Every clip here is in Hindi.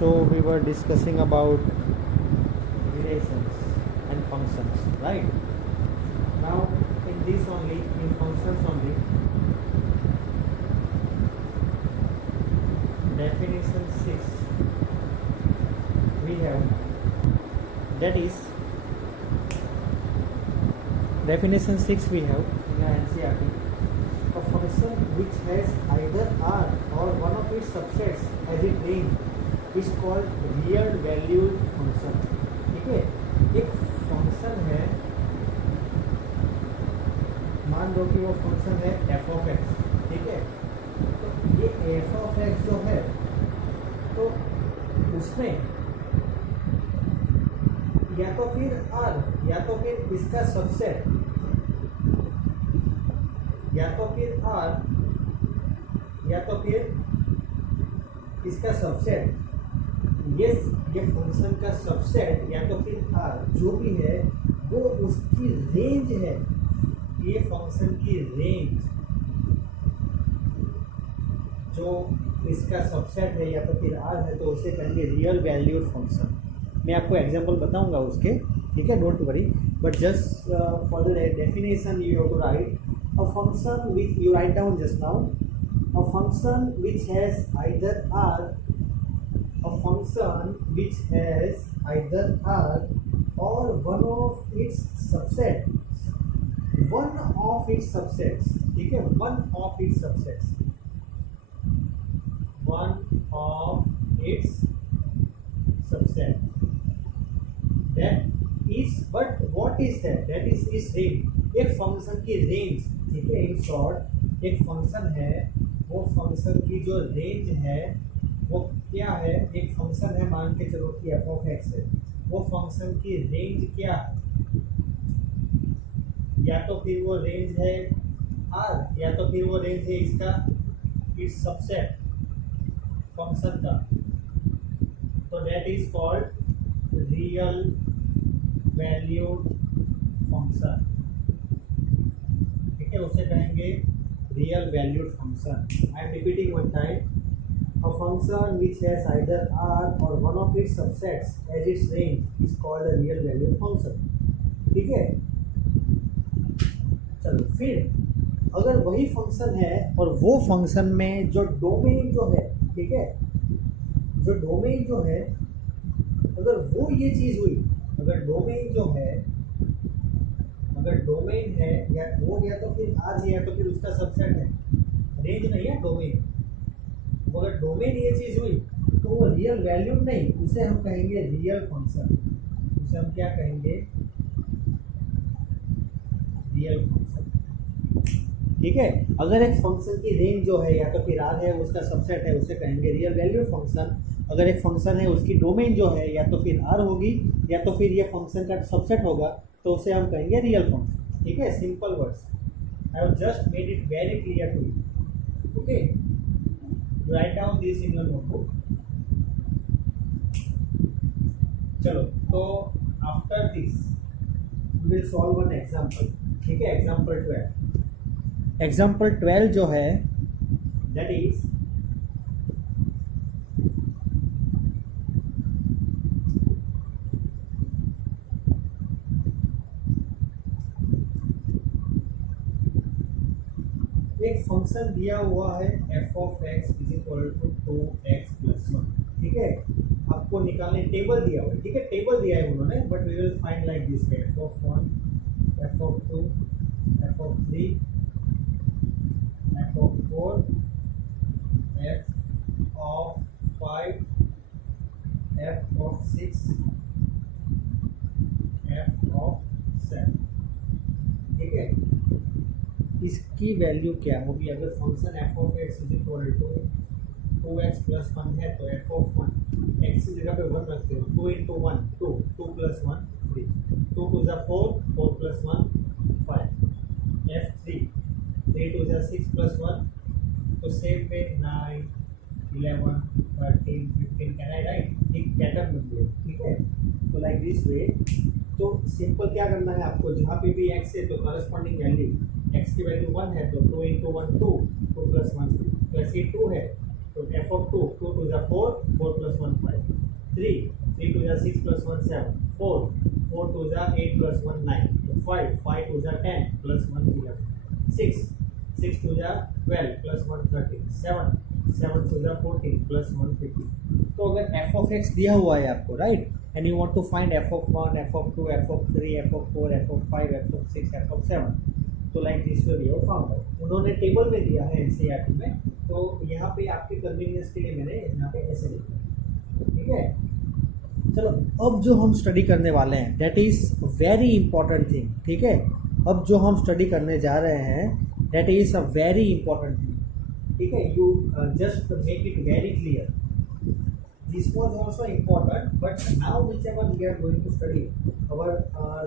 So we were discussing about relations and functions, right? Now in this only, in functions only, definition 6 we have, that is definition 6 we have in our NCERT. A function which has either R or one of its subsets as its range is called real valued function. ठीक है, एक फंक्शन है, मान लो कि वो फंक्शन है एफ ऑफ एक्स. ठीक है, तो ये एफ ऑफ एक्स जो है तो उसमें या तो फिर आर या तो फिर इसका सबसेट या तो फिर आर या तो फिर इसका सबसेट, ये फंक्शन का सबसेट या तो फिर आर जो भी है वो उसकी रेंज है. ये फंक्शन की रेंज जो इसका सबसेट है या तो फिर आर है तो उसे कहेंगे रियल वैल्यूड फंक्शन. मैं आपको एग्जांपल बताऊंगा उसके. ठीक है, don't worry, but just for the definition you have to write a function which you write down just now, a function which has either r, a function which has either r or one of its subsets, one of its subsets. ठीक है, one of its subsets, one of its subset, that is, but what is that? That is its range. एक फंक्शन की रेंज. ठीक है, इन शॉर्ट एक फंक्शन है, वो फंक्शन की जो रेंज है वो क्या है. एक फंक्शन है, मान के चलो कि एफ ऑफ एक्स है, वो फंक्शन की रेंज क्या है, या तो फिर वो रेंज है आर या तो फिर वो रेंज है इसका इस सबसेट फंक्शन का. तो that is called real valued function. उसे कहेंगे real valued function. I am repeating one time. A function which has either R or one of its subsets as its range is called a real valued function. ठीक है, चलो फिर अगर वही फंक्शन है और वो फंक्शन में जो डोमेन जो है, ठीक है, जो डोमेन जो है, अगर वो ये चीज हुई, अगर डोमेन जो है, अगर डोमेन है या वो या तो फिर आर है या तो फिर उसका सबसेट है, रेंज नहीं है डोमेन, तो अगर डोमेन ये चीज हुई तो वो रियल वैल्यूड नहीं, उसे हम कहेंगे रियल फंक्शन. उसे हम क्या कहेंगे, रियल फंक्शन. ठीक है, अगर एक फंक्शन की रेंज जो है या तो फिर आर है उसका सबसेट है, उसे कहेंगे रियल वैल्यूड फंक्शन. अगर एक फंक्शन है उसकी डोमेन जो है या तो फिर आर होगी या तो फिर ये फंक्शन का सबसेट होगा तो उसे हम कहेंगे रियल फंक्शन. ठीक है, simple words. I have just made it very clear to you. Okay, write down this in your notebook. चलो, तो after this we will solve one example. ठीक है, एग्जांपल 12. एग्जांपल 12 जो है दैट इज एक फंक्शन दिया हुआ है F of X is equal to 2x plus 1. ठीक है, आपको निकालने टेबल दिया हुआ है. ठीक है, टेबल दिया है उन्होंने, but we will find like this F of 1, F of 2, F of 3, F of 4, F of 5, F of 6, F of 7. ठीक है, इसकी वैल्यू क्या होगी. अगर function F of X is equal to 2x plus 1 है तो एफ ऑफ 1 एक्स की जगह पे 1 रखते हो. 2 इंटू 1 2, 2 प्लस 1 3, 2 टू ज़ा 4, 4 प्लस 1 5, एफ 3, 3 टू ज़ा 6 प्लस 1, तो same way 9 11 13 15 can I right. एक पैटर्न बन गया. ठीक है, तो लाइक दिस वे. तो सिंपल क्या करना है आपको, जहाँ पे भी एक्स है तो करस्पॉन्डिंग वैल्यू, एक्स की वैल्यू 1 है तो 2 इंटू 1 2, 2 प्लस 1 3, प्लस ये 2 है तो f of 2, 2 to the 4, 4 plus 1 5, 3, 3 to the 6 plus 1 7, 4, 4 to the 8 plus 1 9, 5, 5 to the 10 plus 1 11, 6, 6 to the 12 plus 1 13, 7, 7 to the 14 plus 1 15. तो अगर f of x दिया हुआ है आपको, right, and you want to find f of 1, f of 2, f of 3, f of 4, f of 5, f of 6, f of 7, तो like this will be found out. उन्होंने टेबल में दिया है एनसीईआरटी में, तो यहाँ पे आपके कन्वीनियंस के लिए मैंने यहाँ पे ऐसे लिखा, ठीक है। चलो अब जो हम स्टडी करने वाले हैं that is very important thing, ठीक है। अब जो हम स्टडी करने जा रहे हैं that is a very important thing, ठीक है। You just make it very clear. This was also important, but now whichever we are going to study, our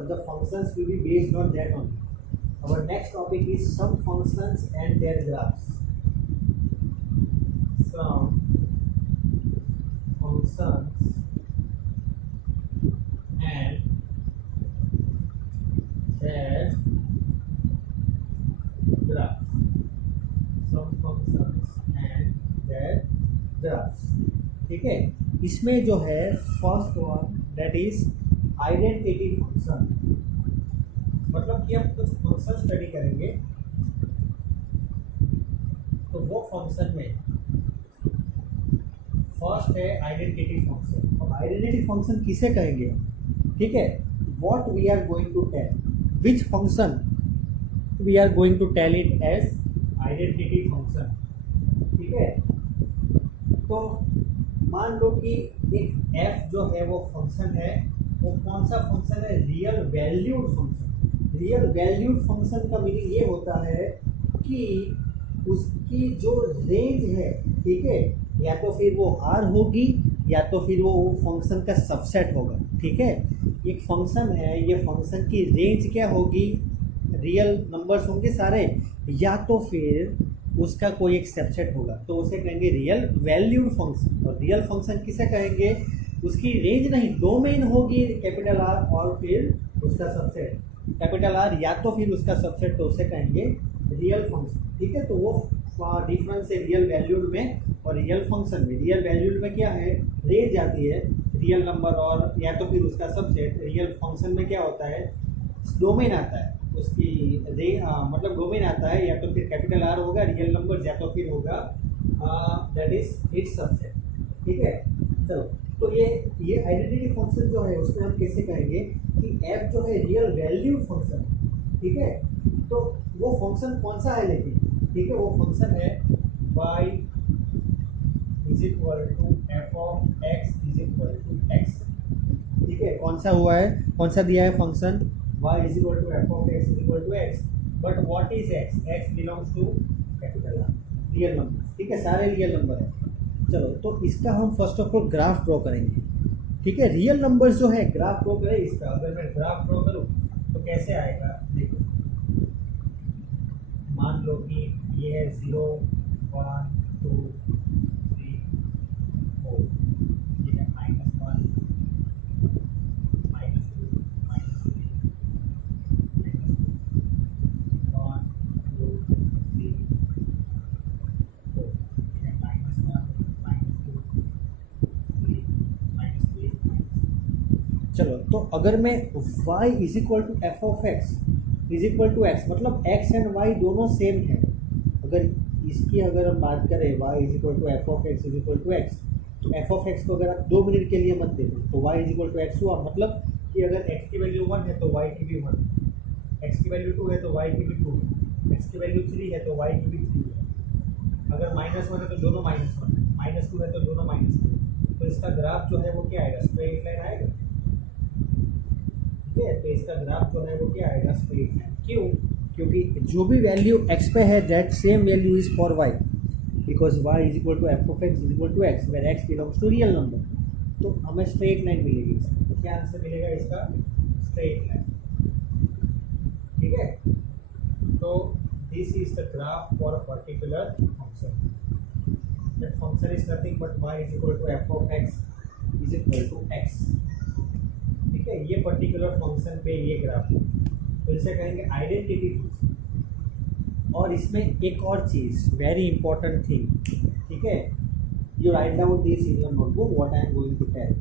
the functions will be based on that only. Our next topic is some functions and their graphs. Some functions and their graphs. Some functions and their graphs. ठीक है। इसमें जो है first one that is identity function, मतलब कि हम कुछ फंक्शन स्टडी करेंगे तो वो फंक्शन में फर्स्ट है आइडेंटिटी फंक्शन। अब आइडेंटिटी फंक्शन किसे कहेंगे, ठीक है। What we are going to tell, which function we are going to tell it as identity function, ठीक है। तो मान लो कि एक f जो है वो फंक्शन है, वो कौन सा फंक्शन है, real valued function. Real valued function का मीनिंग ये होता है कि उसकी जो रेंज है, ठीक है, या तो फिर वो r होगी या तो फिर वो फंक्शन का सबसेट होगा, ठीक है। एक फंक्शन है, ये फंक्शन की रेंज क्या होगी, रियल नंबर्स होंगे सारे, या तो फिर उसका कोई एक सबसेट होगा, तो उसे कहेंगे रियल वैल्यूड फंक्शन। और रियल फंक्शन किसे कहेंगे, उसकी रेंज नहीं, डोमेन होगी कैपिटल आर और फिर उसका सबसेट कैपिटल आर या तो फिर उसका सबसेट, तो उसे कहेंगे रियल फंक्शन, ठीक है। तो वो डिफरेंस है रियल वैल्यूड में और रियल फंक्शन में। रियल वैल्यूड में क्या है, रेंज आती है रियल नंबर और या तो फिर उसका सबसेट। रियल फंक्शन में क्या होता है, डोमेन आता है, उसकी मतलब डोमेन आता है, या तो फिर कैपिटल आर होगा रियल नंबर या तो फिर होगा दैट इज इट्स सबसेट, ठीक है। चलो तो ये आइडेंटिटी फंक्शन जो है उसमें हम कैसे कहेंगे कि f जो है रियल वैल्यू फंक्शन, ठीक है। तो वो फंक्शन कौन सा है, लेकिन ठीक है, वो फंक्शन है y is equal to F of X is equal to X, ठीक है। कौन सा हुआ है, कौन सा दिया है function, y is equal to f of x is equal to x, but what is x, x belongs to capital R, real number, ठीक है, सारे रियल नंबर है। चलो तो इसका हम first of all graph draw करेंगे, ठीक है। रियल नंबर्स जो है ग्राफ ड्रॉ करें इसका, अगर मैं ग्राफ ड्रॉ करूँ तो कैसे आएगा, देखो मान लो कि ये है 0 1 2 3 4, ये है -1 चलो तो अगर मैं y is equal to F of X is equal to X, मतलब x एंड y दोनों सेम है। अगर इसकी अगर हम बात करें y is equal to F of X is equal to X, तो एफ ऑफ एक्स को अगर आप 2 मिनट के लिए मत देखो तो y is equal to X हुआ, मतलब कि अगर x की वैल्यू 1 है तो y की भी 1, x की वैल्यू 2 है तो y की भी 2 है, x की वैल्यू 3 है तो y की भी 3 है। अगर -1 है तो दोनों -1 है, -2 है तो दोनों -2 है। तो इसका ग्राफ जो है वो क्या आएगा, स्ट्रेट लाइन आएगा, ठीक है। तो इसका ग्राफ जो है वो क्या आएगा, स्ट्रेट लाइन। क्यों, क्योंकि जो भी वैल्यू x पे है that same value is for y, because y is equal to F of X is equal to X where x belongs to real number. तो हमें स्ट्रेट लाइन मिलेगी, तो क्या आंसर मिलेगा इसका, स्ट्रेट लाइन, ठीक है। तो this is the graph for a particular function, that function is nothing but y is equal to F of X is equal to X, ठीक है। ये पर्टिकुलर फंक्शन पे ये ग्राफ है, तो इसे कहेंगे आइडेंटिटी फंक्शन। और इसमें एक और चीज़ वेरी इंपॉर्टेंट थिंग, ठीक है, you write down this in your notebook what I am going to tell.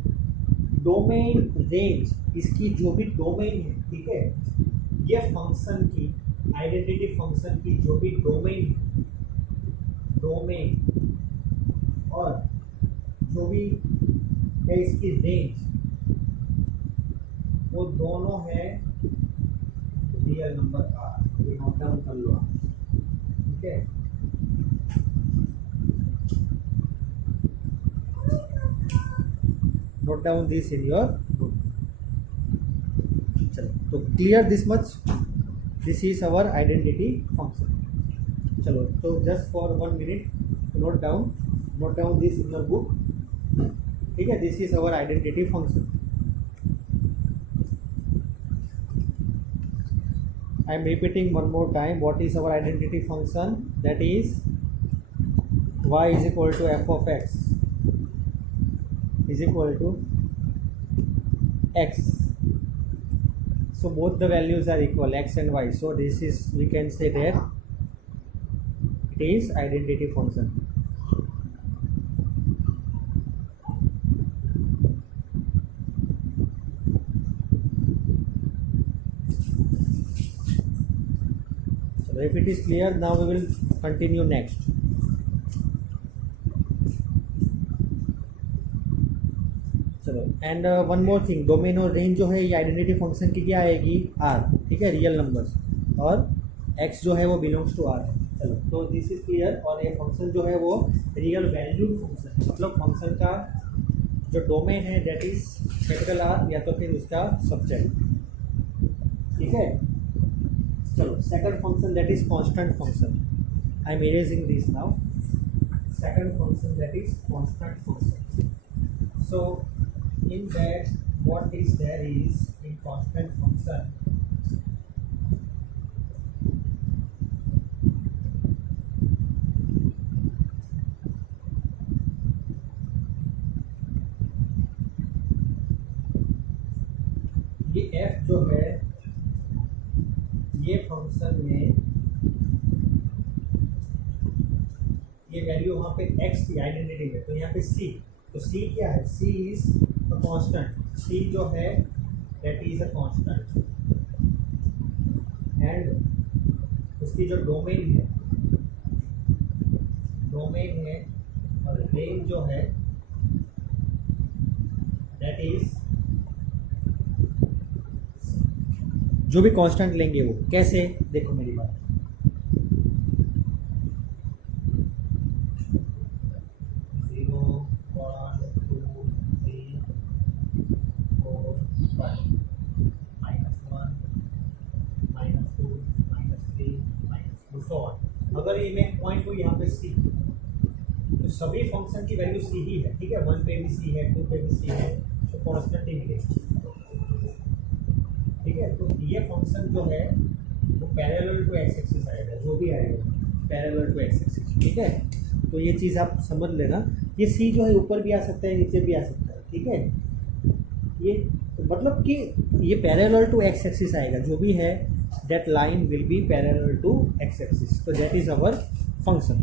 Domain range, इसकी जो भी डोमेन है, ठीक है, ये फंक्शन की आइडेंटिटी फंक्शन की जो भी डोमेन है, डोमेन और जो भी है इसकी रेंज, वो दोनों है रियल नंबर आर। ये नोट डाउन कर लो आप, ठीक है। Note down this in your book. चलो, तो clear this much, this is our identity function. चलो, तो just for 1 minute note down this in your book, ठीक है। This is our identity function. I am repeating one more time what is our identity function, that is y is equal to f of x is equal to x. So both the values are equal, x and y. So this is, we can say that it is identity function. So if it is clear, now we will continue next. चलो, and one more thing, domain और रेंज जो है ये आइडेंटिटी फंक्शन की क्या आएगी, आर, ठीक है, रियल नंबर्स, और एक्स जो है वो बिलोंग्स टू आर। चलो, तो दिस इज क्लियर। और ये फंक्शन जो है वो रियल वैल्यू फंक्शन है, मतलब फंक्शन का जो डोमेन है दैट इज कैपिटल आर या तो फिर उसका सबसेट, ठीक है। चलो, second function that is constant function. I M erasing this now. Second function that is constant function. So in that what is there is in constant function, ये f जो है ये फंक्शन में ये वैल्यू वहाँ पे x की आइडेंटिटी में, तो यहाँ पे c, तो c क्या है, c इज कांस्टेंट, c जो है that is a constant, and उसकी जो डोमेन है और रेंज जो है दैट इज, जो भी कांस्टेंट लेंगे वो कैसे, देखो मेरी बात, अगर ये मैं पॉइंट को यहाँ पे सी, तो सभी फंक्शन की वैल्यू सी ही है, ठीक है। 1 पे भी सी है, 2 पे भी सी है, तो कांस्टेंट ही मिलेगी, ठीक है। तो ये फंक्शन जो है वो पैरेलल टू एक्स एक्सिस आएगा, जो भी आएगा पैरेलल टू एक्स एक्सिस, ठीक है। तो ये चीज़ आप समझ लेना, ये सी जो है ऊपर भी आ सकता है, नीचे भी आ सकता है, ठीक है। ये मतलब कि ये पैरेलल टू एक्स एक्सिस आएगा, जो भी है that line will be parallel to x-axis, so that is our function,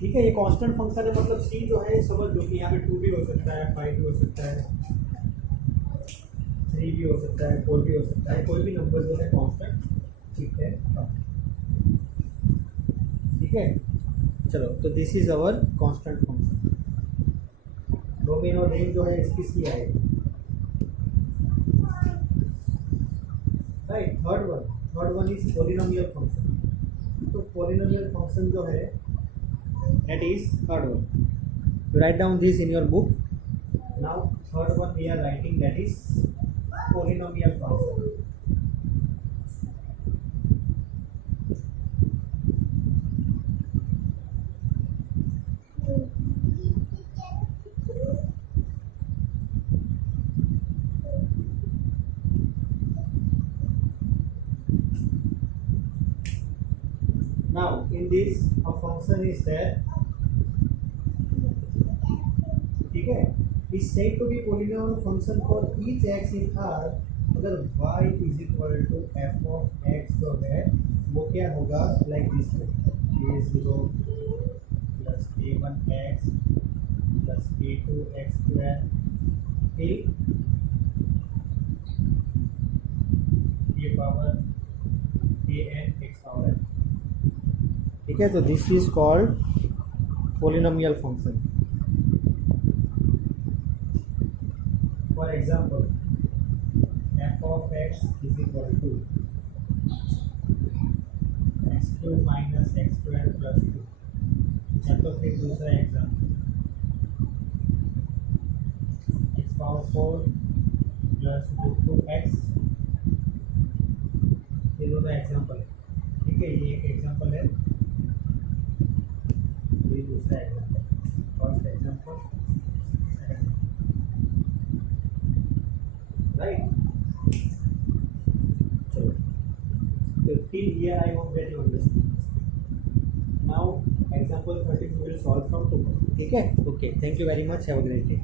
ठीक है। ये कांस्टेंट फंक्शन है, मतलब c जो है समझ लो कि यहाँ पे 2 भी हो सकता है, 5 भी हो सकता है, 3 भी हो सकता है, 4 भी हो सकता है, कोई भी नंबर जो है कांस्टेंट, ठीक है, ठीक है। चलो, तो this is our constant function. Domain और रेंज जो है इसकी सी आएगी, right. Third one is polynomial function. तो पॉलिनोमियल फंक्शन जो है that is third one, you write down this in your book. Now third one we are writing that is polynomial function. Now in this a function is there, ठीक है, is said to be polynomial function for each x in R अगर y is equal to f of x जो है वो क्या होगा, like this a0 plus a1x plus a2x square till a power an x power n. ठीक है, तो this is called polynomial function. For example, f of x is equal to x cube minus x square plus 2. या तो फिर दूसरा example x power 4 plus root 2x. ये दोनों एग्जाम्पल है. ठीक है, ये एक एग्जाम्पल है, ये दूसरा example. First example, second, right. चलो, तो till here I hope that you understand. Now example 13 we will solve from tomorrow. ठीक है, okay, thank you very much, have a great day.